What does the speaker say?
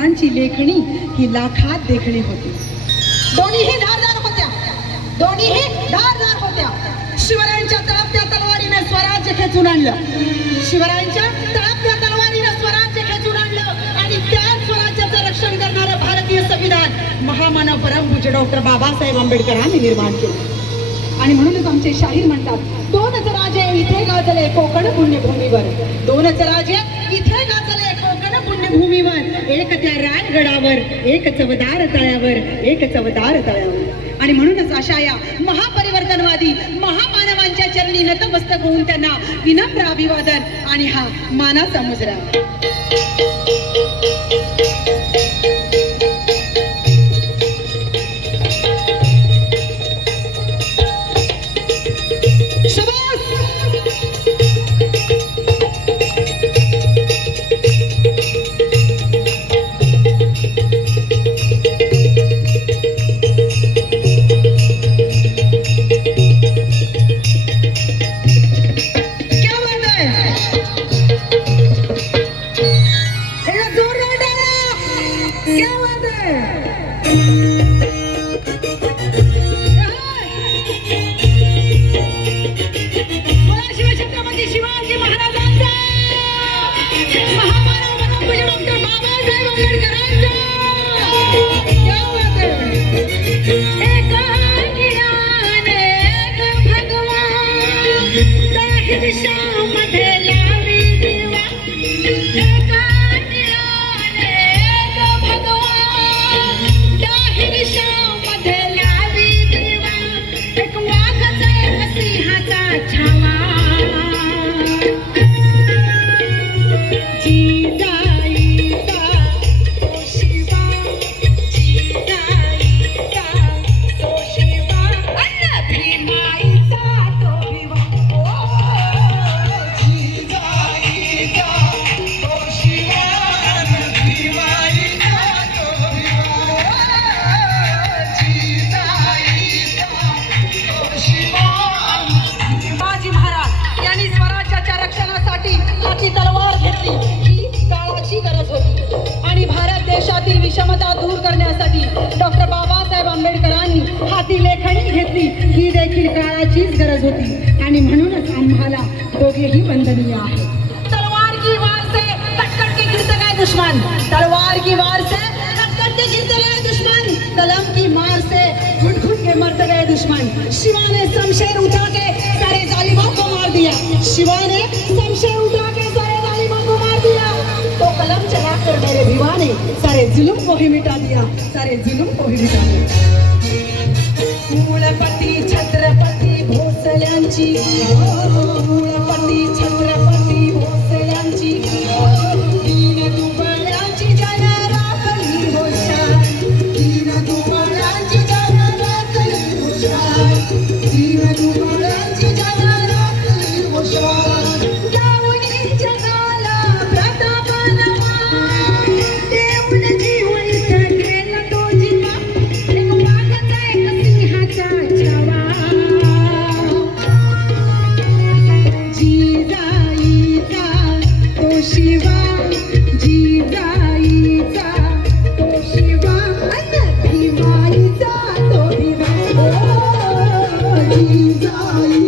आंबेडकरांची लेखणी ही लाखात देखणी होती. दोन्हीही धारदार होत्या. दोन्हीही धारदार होत्या. शिवरायांच्या तळपत्या तलवारीने स्वराज्य खेचून आणलं. शिवरायांच्या तळपत्या तलवारीने स्वराज्य खेचून आणलं आणि त्या स्वराज्याचं रक्षण करणारं भारतीय संविधान महामानव परमपूज्य डॉक्टर बाबासाहेब आंबेडकरांनी निर्माण केलं. आणि म्हणूनच आमचे शाहीर म्हणतात दोनच राजे इथे गाजले कोकण पुण्यभूमीवर. दोनच राजे इथे गाजले कोकण पुण्यभूमीवर एक त्या रानगडावर एक चवदार तळ्यावर एक चवदार तळ्यावर. आणि म्हणूनच अशा या महापरिवर्तनवादी महामानवांच्या चरणी नतमस्तक होऊन त्यांना विनम्र अभिवादन आणि हा मानाचा मुजरा. शिवाजी महाराजांचा! महामानव डॉक्टर बाबासाहेब आंबेडकरांचा सिंहाचा करण्यासाठी हाती तलवार घेतली. ही काळाची गरज होती. आणि भारत देशातील विषमता दूर करण्यासाठी डॉक्टर बाबासाहेब आंबेडकरांनी हाती लेखणी घेतली. ही देखील काळाचीच गरज होती. आणि म्हणूनच आम्हाला दोघेही वंदनीय आहे तलवार की वार से टक्कर के गिरते गए दुश्मन. तलवार की वार से टक्कर के गिरते गए दुश्मन. कलम की मार से घुट के मरते गए दुश्मन. शिवा ने शमशेर उठा के सारे जालिमों को मार दिया. शिवा ने कलम चला कर मेरे दीवाने। सारे जुलूम को ही मिटा दिया। सारे जुलूम को ही मिटा दिया। कुलपति छत्रपति भोसल्यांची मूळपती छत्रपती भोसल्यांची हुशार। हुशार। जाई